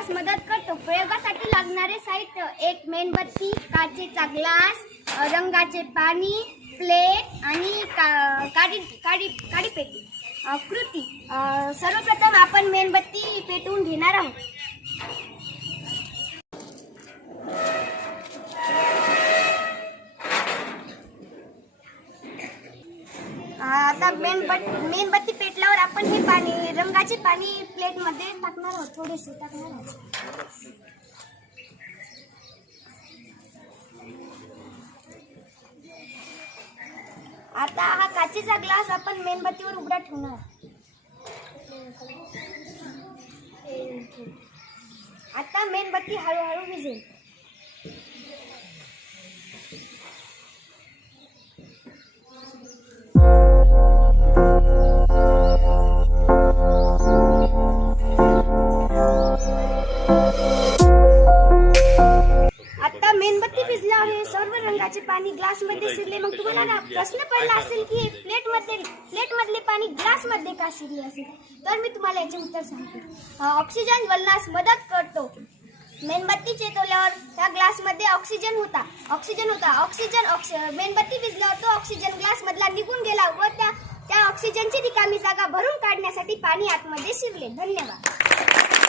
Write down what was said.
Glass मदत करतो. प्रयोगासाठी लागणारे साहित्य: एक मेणबत्ती, काचेचा ग्लास, रंगाचे पाणी, प्लेट आणि काडीपेटी. कृती: सर्वप्रथम आपण मेणबत्ती पेटवून घेणार आहोत. आता मेणबत्ती पेटल्यावर आपण हे पाणी, रंगाचे पाणी प्लेटमध्ये टाकणार आहोत. थोडेसे टाकणार आहोत. आता हा काचेचा ग्लास आपण मेणबत्तीवर उघडा ठेवणार. आता मेणबत्ती हळूहळू विझेल. आता मेणबत्ती विझल्यावर हे सर्व रंगाचे पाणी ग्लास मध्ये शिरले. मग तुम्हाला प्रश्न पडला असेल की प्लेट मधले पाणी ग्लास मध्ये का शिरले असेल, तर मी तुम्हाला याचे उत्तर सांगते. ऑक्सिजन ज्वलनास मदत करतो. मेणबत्ती चेतवल्यावर त्या ग्लास मध्ये ऑक्सिजन होता. मेणबत्ती विझल्यावर तो ऑक्सिजन ग्लास मधला निघून गेला व त्या ऑक्सिजनची रिकामी जागा भरून काढण्यासाठी पाणी आतमध्ये शिरले. धन्यवाद.